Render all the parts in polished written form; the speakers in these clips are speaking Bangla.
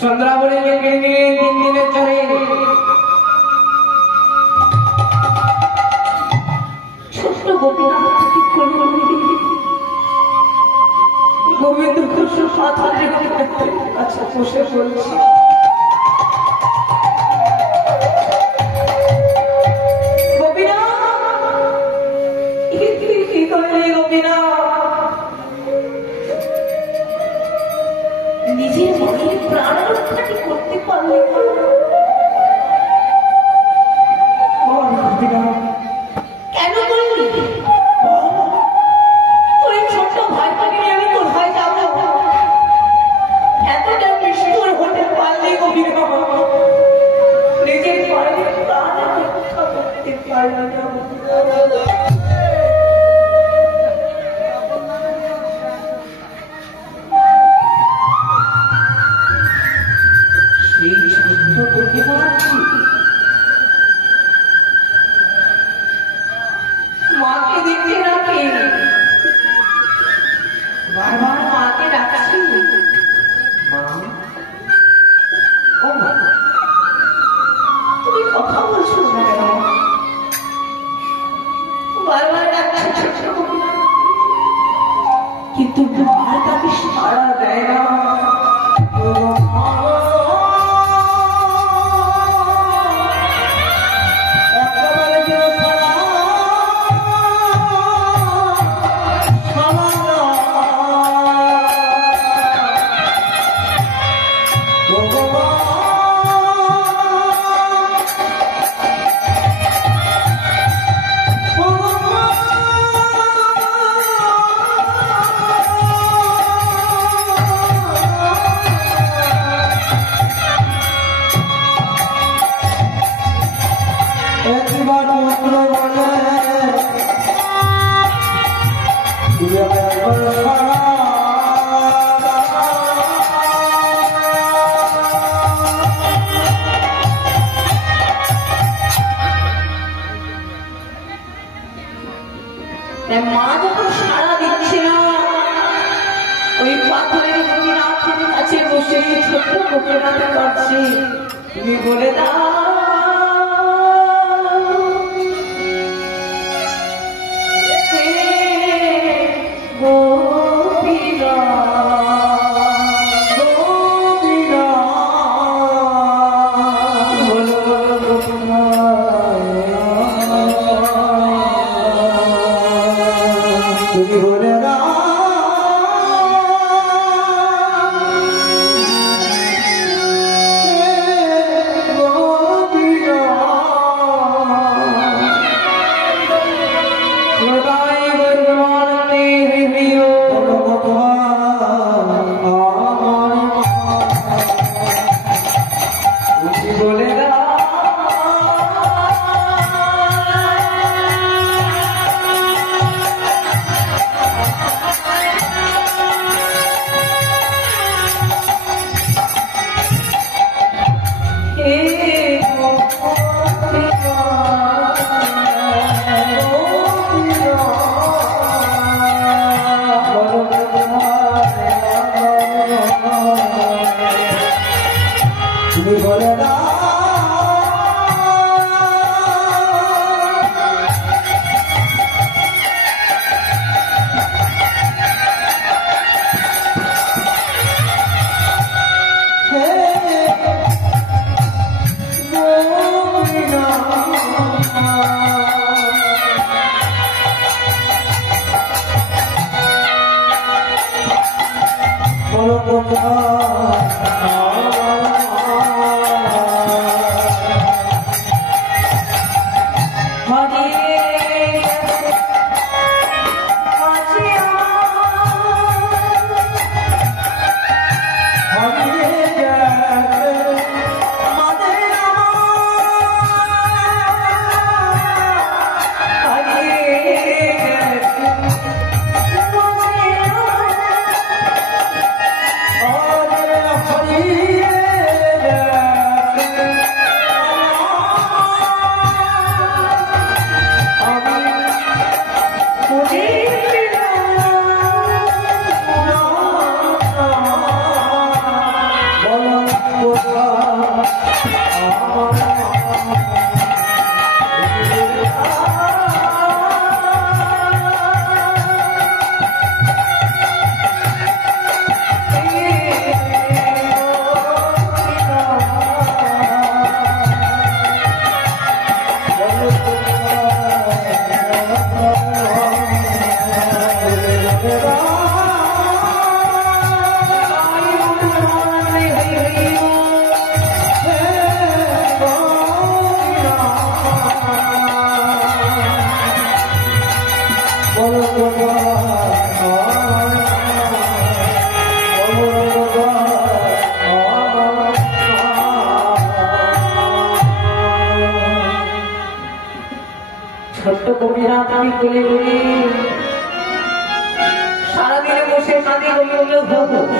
चंद्रावली के गिरने 3 दिन चले छोटे गोपीनाथ की कोई गोविंद कृष्ण पाथरे अच्छा বসে বলছি নিজের মনের প্রাণ রক্ষাটি করতে পারলে কেন করলি তোর ছোট্ট ভাইটাকে নিয়ে আমি কোথায় যাবো এতটা নিষ্ঠুর হতে পারলে কবির নিজের মনের প্রাণ রক্ষা করতে পারল না माके देखते रखे बार बार माके डाकছি মা ও মা তুমি কথা বলছো না কেন বারবার ডাকছি কিন্তু তোমার কাছে সাড়া দেয় না মা যখন সারা দিচ্ছে না ওই পাথরের গোপীনাথের কাছে বসে ছোট্ট গোপীনাথ কাঁদছে তুমি বলে দাও ছোট্ট কবিরাজ আমি বলে বলি সারাদিনে বসে কাঁদে গোবিন্দ ঘোষ।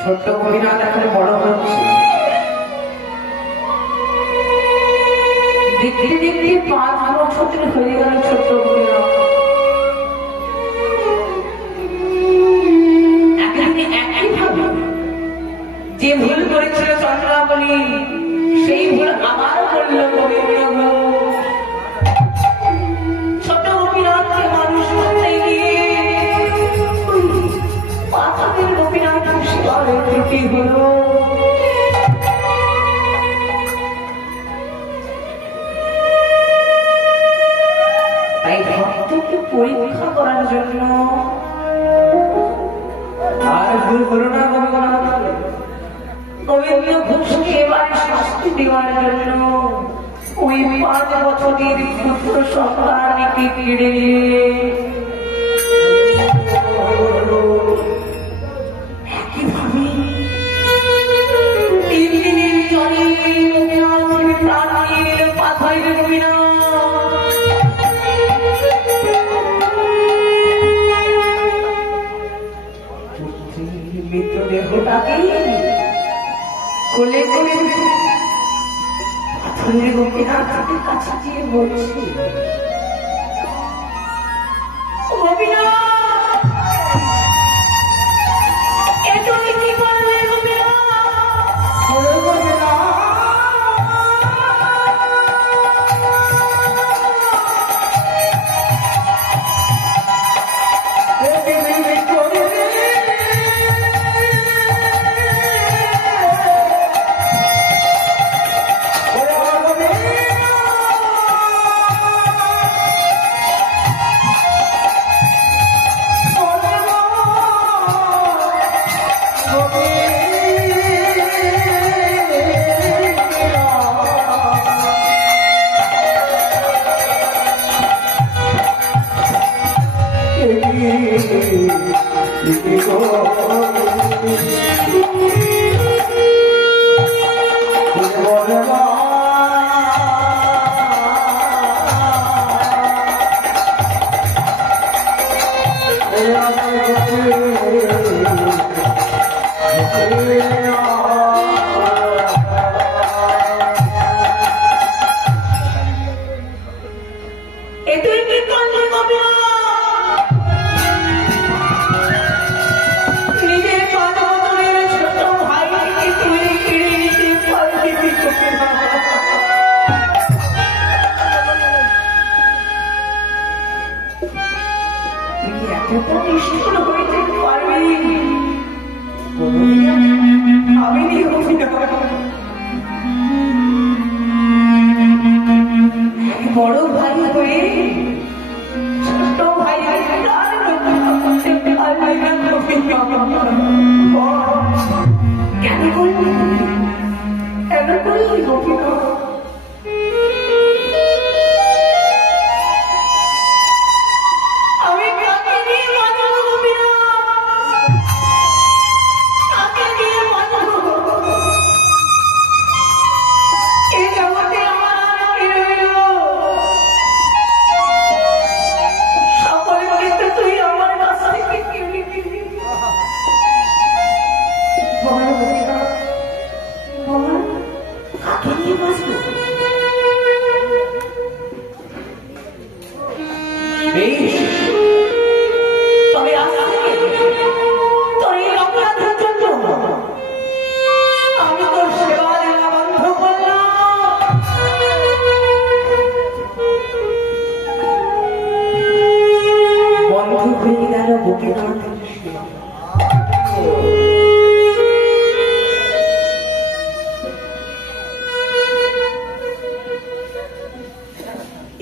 ছোট্ট কবিরাজ এখন বড় হচ্ছে, দেখতে দেখতে 5 বছর হয়ে গেল। ছোট্ট কবিরাজ একদিনে একইভাবে যে ভুল করেছিল চন্দ্রাবলী সেই ভুল আবার করল গোবিন্দ ঘোষ। ছোট গোপীনাথকে মানুষ করতে গিয়ে পাথরের গোপীনাথ সেবারের ত্রুটি হল। তাই ভক্তকে পরীক্ষা করার জন্য আর ভুল করো না গোবিন্দ ঘোষকে এবার শাস্তি দেওয়ার জন্য ওই 5 বছরের পুত্র সন্তানকে কেড়ে নিয়ে একইভাবে 3 দিনের জলে প্রাণ নিয়ে পাথরের গোপীনাথ মৃতদেহটাকে কোলে কোলে পাথরের গোপীনাথের কাছে গিয়ে বলছি, গোপীনাথ তুমি কি করলে গোপীনাথ? বড় ভাই হয়ে ছোট ভাই কেন করবি কেন করবি গোপীনাথ?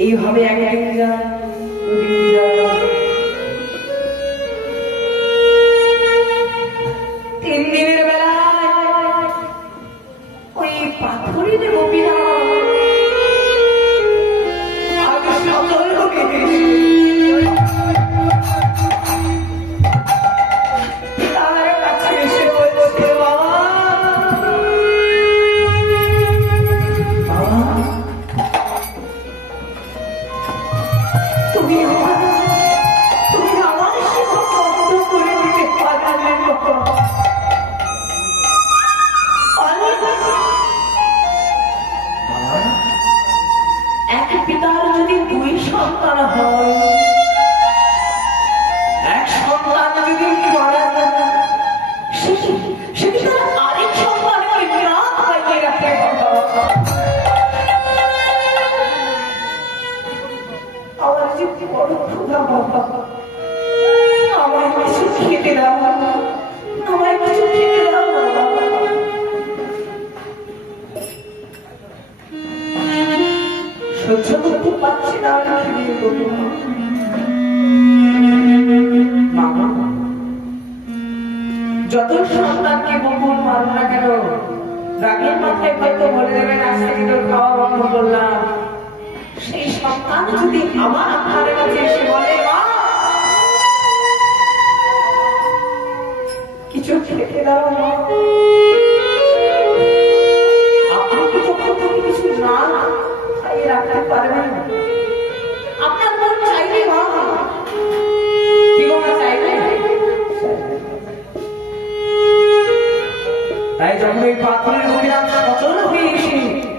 এইভাবে একদিন যায়, দুদিন যায়, 3 দিনের বেলায় ওই পাথরের গোপীরা আগে সতর্ক কেটেছে। তার কাছে এসে বলছে, বাবা তুমি আমার সেবা বন্ধ করে দিতে পারলে না। এক পিতার যদি 2 সন্তান হয়, এক সন্তান যদি মারা যায়, সেটি তার আরেক সন্তানকে না খাইয়ে রাখে। আমার যে বড় ক্ষুধা বাবা, আমায় কিছু খেতে দাও, আমায় কিছু খেতে দাও বাবা। সহ্য করতে পারছি না মামা। যত সন্তানকে বকুল মারো না কেন, রাগের মাথায় হয়তো বলে দেবেন আজ থেকে তোর খাওয়া বন্ধ করলাম। সেই সন্তান যদি আমার আপনার কাছে এসে বলে, মা কিছু খেতে দাও, আপনি কি তখন তাকে কিছু না খাইয়ে রাখতে পারবেন? আপনার মন চাইবে মা, কি মনে চাইবে? তাই যখন ওই পাথরের গোপীরা সচল হয়ে এসে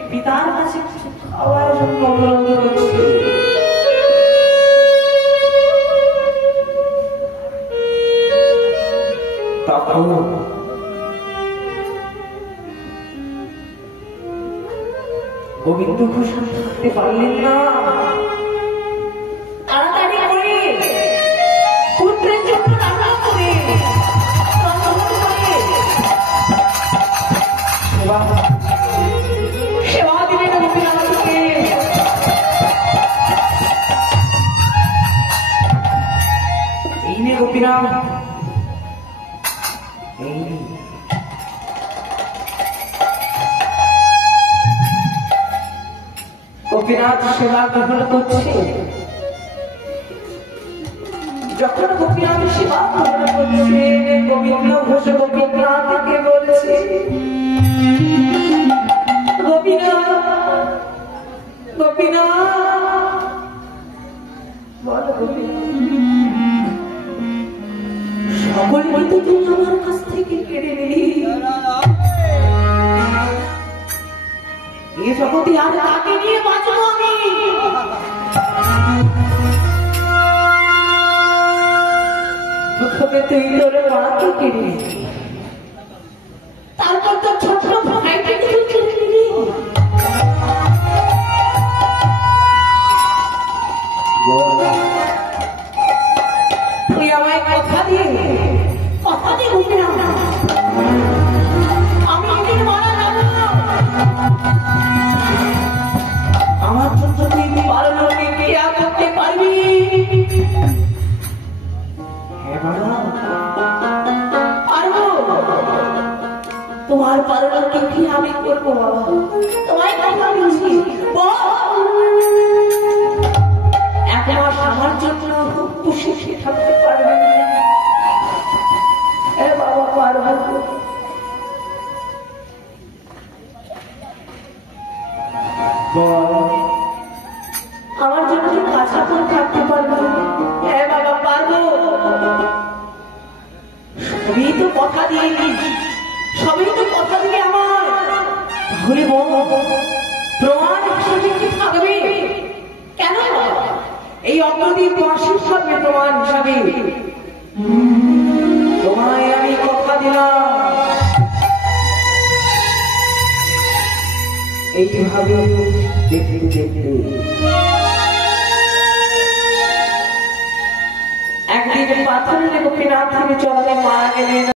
পিতার কাছে কিছু খাওয়ার জন্য অনুরোধ করছে, তখন গোবিন্দ ঘোষণ থাকতে পারলেন না। তাড়াতাড়ি করে পুত্রের জন্য রান্না করে সেবা দিলেন গোপীনাথকে। এই নে গোপীনাথ, গোপীনাথ সেবা গ্রহণ করছে। যখন গোপীনাথ সেবা গ্রহণ করছে, গোবিন্দ ঘোষ গোপীনাথকে বলছে, গোপীনাথ গোপীনাথ বল গোপীনাথ, সকল মতো তুমি আমার কাছ থেকে কেড়ে নিলি, এই জগতে আর কাকে নিয়ে বাঁচবো আমি? প্রথমে তুই তোর মাকে কেড়ে নিলি, তারপর তোর ছোট ভাইকে তুই কেড়ে নিলি। তুই আমায় কথা দিয়ে বুঝবি না আমি এদিকে মারা যাবো। আমার জন্য তুই পারলকে ক্রিয়া করতে পারবি? হ্যাঁ বাবা পারবো। তোমার পারলকে ক্রিয়া আমি করবো বাবা, তোমায় কথা বলছি। এক মাস আমার জন্য খুশি থাকতে পারবে? হ্যাঁ বাবা পারবো। আমার জন্য কি কাঁচা করে থাকতে পারবো? হ্যাঁ বাবা পারবো। সবই তো কথা দিয়ে, সবই তো কথা দিয়ে আমার। তাহলে প্রমাণ হিসেবে কি থাকবে? কেন এই অগ্রদীপ বাসীর সামনে প্রমাণ হিসাবে তোমায় আমি কথা দিলাম। এইভাবে দেখতে দেখতে একদিন পাথরের গোপীনাথ চরণে মারা গেলেন।